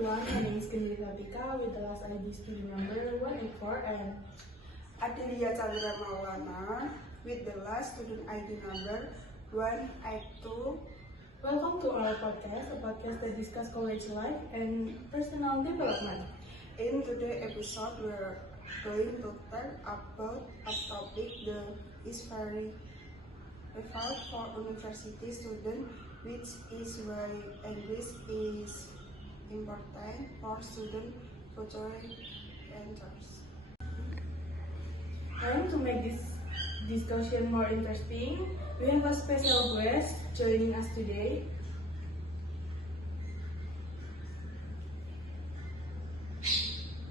everyone, my name is Candra with the last ID student number 184 and Adellia Maulana with the last student ID number 182. Welcome to our podcast, a podcast that discusses college life and personal development. In today's episode, we're going to talk about a topic that is very relevant for university students, which is why English is important for student future enters. And to make this discussion more interesting, we have a special guest joining us today.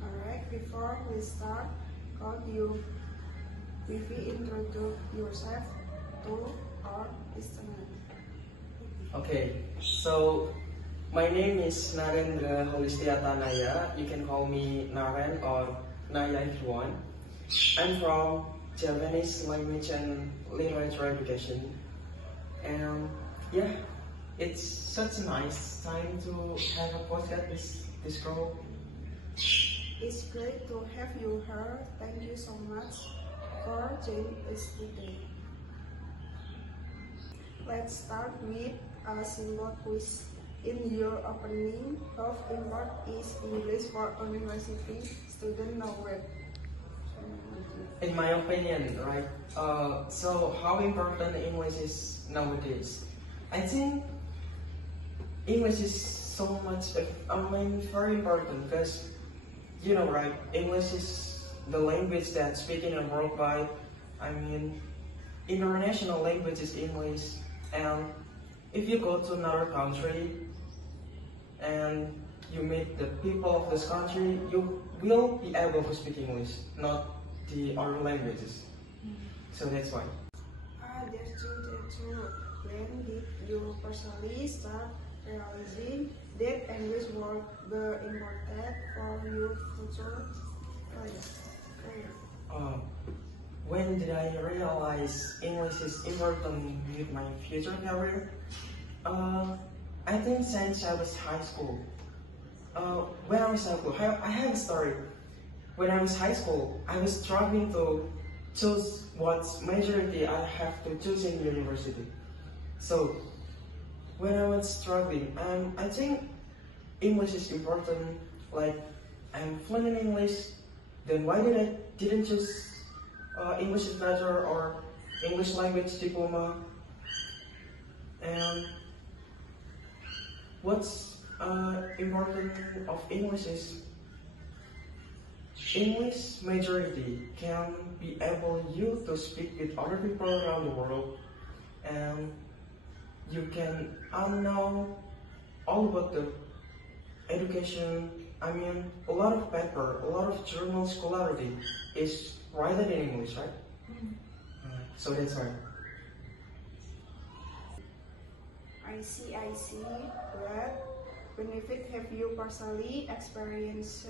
Alright, before we start, could you briefly introduce yourself to our listeners? Okay, so my name is Narendra Holistiatanaya. You can call me Naren or Naya if you want. I'm from Japanese Language and Literature Education. And yeah, it's such a nice time to have a podcast with this group. It's great to have you here. Thank you so much for joining us today. Let's start with a simple quiz. In your opinion, how important is English for university students nowadays? In my opinion, right? So how important English is nowadays? I think English is so much, very important because, you know, right? English is the language that's speaking in worldwide. International language is English, and if you go to another country and you meet the people of this country, you will be able to speak English, not the other languages. So that's why. That's true. When did you personally start realizing that English was very important for your future career? When did I realize English is important with my future career? I think since I was high school. When I was high school, I have a story. When I was high school, I was struggling to choose what majority I have to choose in university. So when I was struggling, I think English is important. Like I'm fluent in English, then why didn't choose English literature or English language diploma? And what's important of English is English majority can be able you to speak with other people around the world, and you can know all about the education. A lot of paper, a lot of journal scholarity is written in English, right? So that's why. I see. What benefit have you personally experienced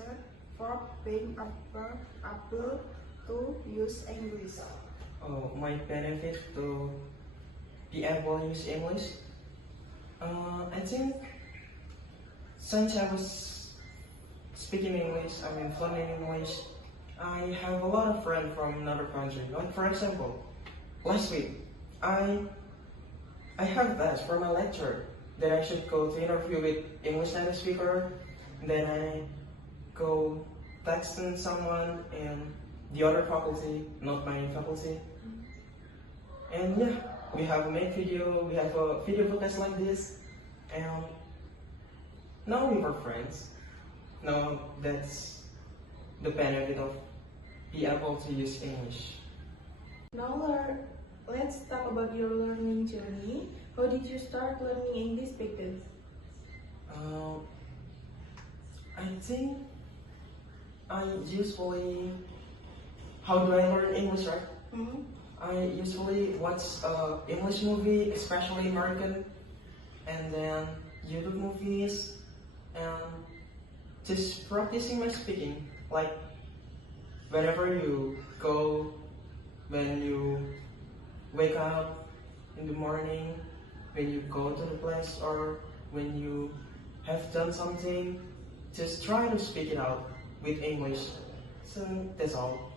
for being able to use English? My benefit to be able to use English? I think since I was speaking English, fluent in English, I have a lot of friends from another country. Like for example, last week, I have that from a lecture that I should go to interview with English native speaker. Then I go texting someone in the other faculty, not my faculty. And yeah, we have a video podcast like this, and now we are friends. Now that's the benefit of be able to use English. Now let's talk about your learning journey. How did you start learning English back then? I think how do I learn English, right? I usually watch English movie, especially American, and then YouTube movies, and just practicing my speaking. Like wherever you go, when you wake up in the morning, when you go to the place, or when you have done something, just try to speak it out with English. So that's all.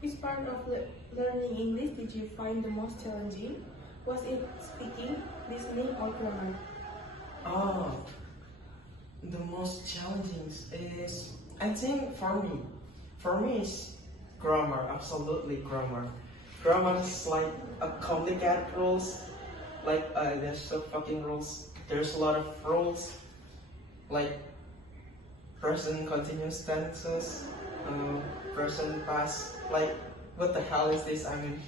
Which part of learning English did you find the most challenging? Was it speaking, listening, or grammar? Oh, the most challenging is, I think for me is grammar, absolutely grammar. Grammar is like a complicated rules, like there's so fucking rules. There's a lot of rules, like present continuous tenses, present past. Like, what the hell is this? I mean,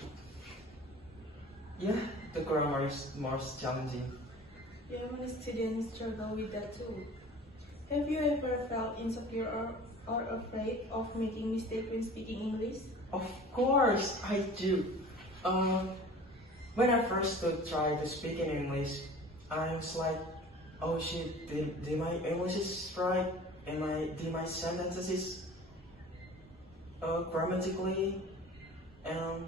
yeah, the grammar is most challenging. Yeah, many students struggle with that too. Have you ever felt insecure or afraid of making mistakes when speaking English? Of course, I do. When I first try to speak in English, I was like, oh shit, did my English is right? Did my sentences is grammatically? And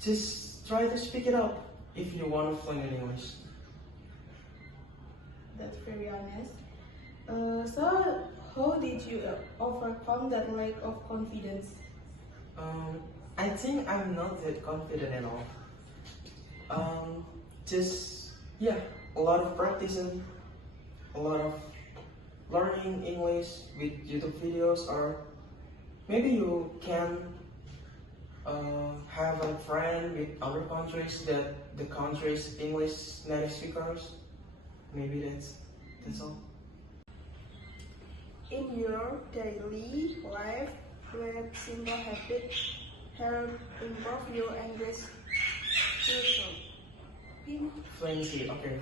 just try to speak it up if you want to learn in English. That's very honest. So, how did you overcome that lack of confidence? I think I'm not that confident at all. Just, yeah, a lot of practicing, a lot of learning English with YouTube videos, or maybe you can have a friend with other countries that the country's English native speakers. Maybe that's all. In your daily life, what simple habits help improve your English Fluency, okay.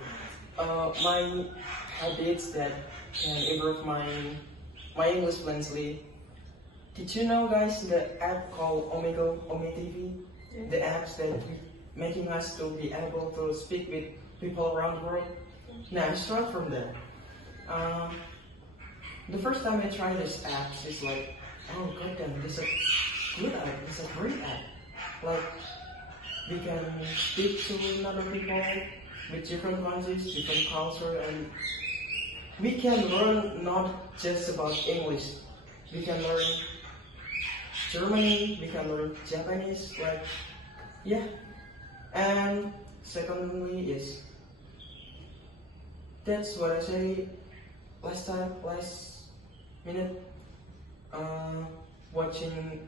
My habits that can improve my English fluency. Did you know, guys, the app called Omegle, OmeTV? Yeah. The apps that making us to be able to speak with people around the world. Now, I start from there. The first time I tried this app, it's like, oh goddamn, this is a good app, this is a great app. Like, we can speak to another people with different countries, different culture, and we can learn not just about English. We can learn Germany, we can learn Japanese, like, yeah. And secondly is, that's what I say last minute, watching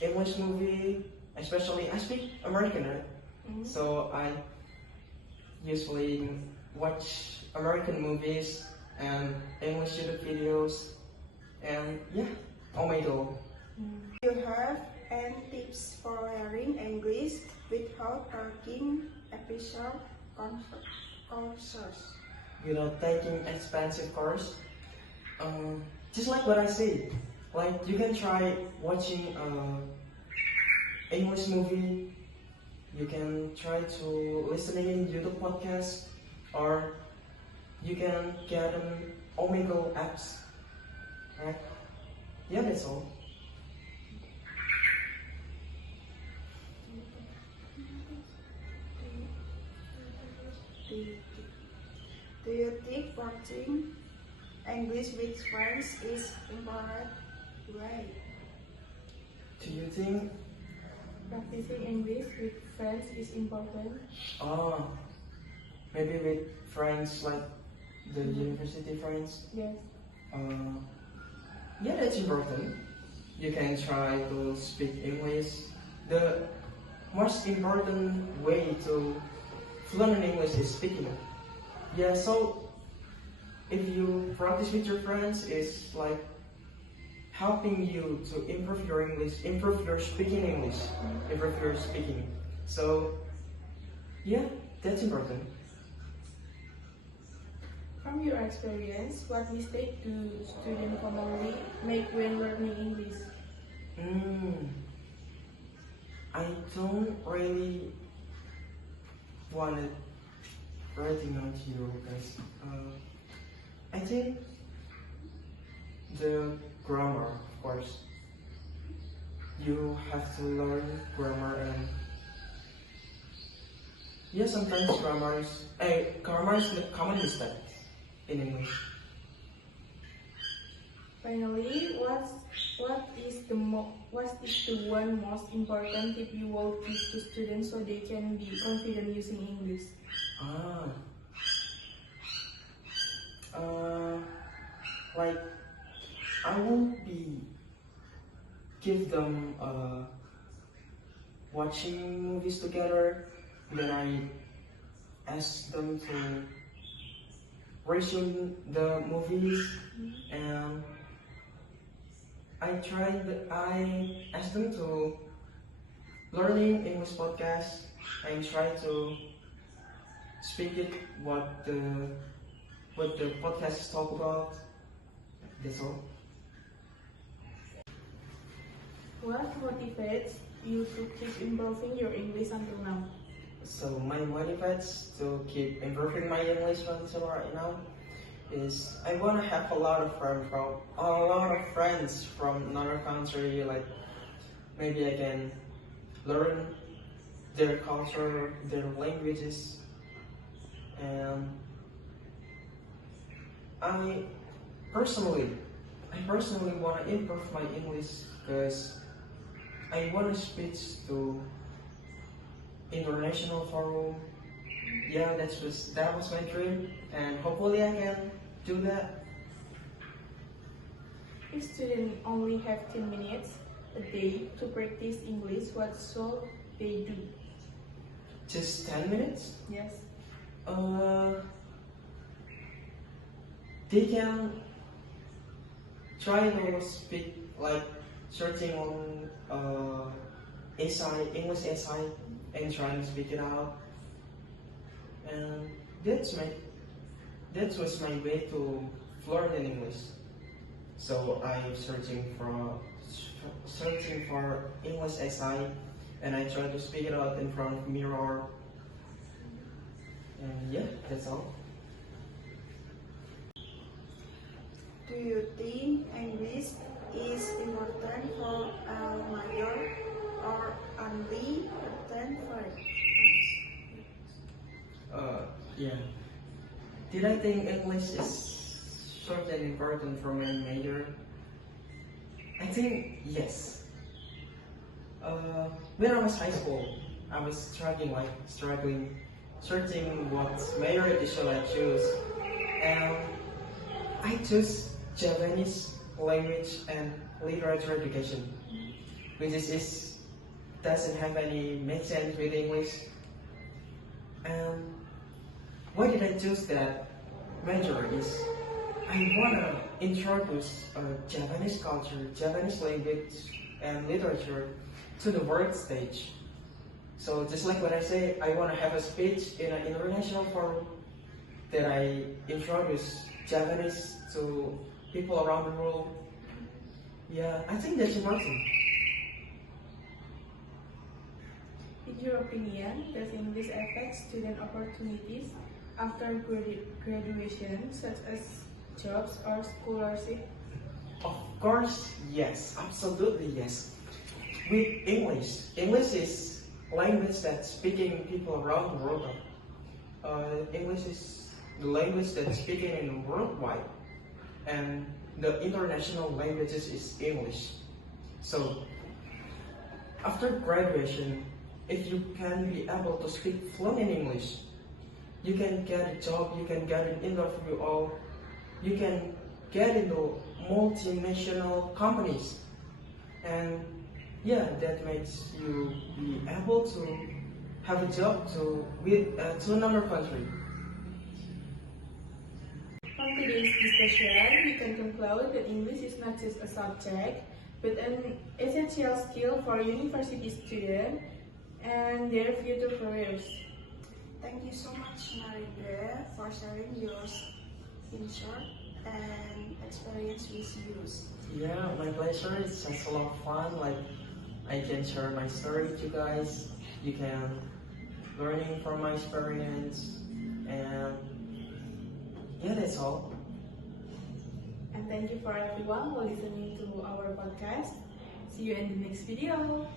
English movie, especially I speak American, right? Mm-hmm. So I usually watch American movies and English YouTube videos, and yeah, Omegle. Do you have any tips for learning English without taking episode courses? Without taking expensive course, just like what I said, like you can try watching English movie, you can try to listening in YouTube podcast, or you can get an Omegle apps, right? Yeah, that's all. Do you think practicing English with friends is important? Right. Do you think? Practicing English with friends is important. Oh, maybe with friends like the university friends. Yes. Yeah, that's important. You can try to speak English. The most important way to learn English is speaking. Yeah, so if you practice with your friends, it's like helping you to improve your English, improve your speaking English, improve your speaking. So yeah, that's important. From your experience, what mistake do students commonly make when learning English? I don't really want to writing out here, guys. I think the grammar, of course. You have to learn grammar, and yeah, sometimes grammar is a common mistake. in English. Finally, what is the one most important tip you will give to students so they can be confident using English? Like I won't be give them watching movies together. Then I ask them to resume the movies, and I ask them to learning English podcast and try to speak it what the podcast talk about. That's all. What motivates you to keep improving your English until now? So my motivates to keep improving my English until right now is I want to have a lot of friends from another country. Like maybe I can learn their culture, their languages, and I personally want to improve my English because I want to speak to international forum. Yeah, that was my dream, and hopefully I can do that. If students only have 10 minutes a day to practice English, what should they do? Just 10 minutes? Yes. They can try to speak like searching on English essay and trying to speak it out. And that was my way to learn in English. So I'm searching for English essay, and I try to speak it out in front of mirror. And yeah, that's all. Do you think English is important for a major or only important for us? Yeah. Did I think English is short and important for my major? I think yes. When I was high school, I was struggling, searching what major should I choose, and I chose Japanese language and literature education, which doesn't have any make sense with English. And why did I choose that major is I wanna introduce Japanese culture, Japanese language and literature to the world stage. So just like what I say, I wanna have a speech in an international forum that I introduce Japanese to people around the world. Yeah, I think that's important. In your opinion, does English affect student opportunities after graduation, such as jobs or scholarship? Of course, yes, absolutely yes. With English is language that's speaking people around the world. English is the language that's speaking in worldwide, and the international languages is English. So after graduation, if you can be able to speak fluent in English, you can get a job, you can get an interview, or you can get into multinational companies. And yeah, that makes you be able to have a job to another country. From today's discussion, we can conclude that English is not just a subject, but an essential skill for university students and their future careers. Thank you so much, Narendra, for sharing your insight and experience with you. Yeah, my pleasure. It's just a lot of fun. Like I can share my story with you guys. You can learning from my experience, and yeah, that's all. And thank you for everyone who listening to our podcast. See you in the next video.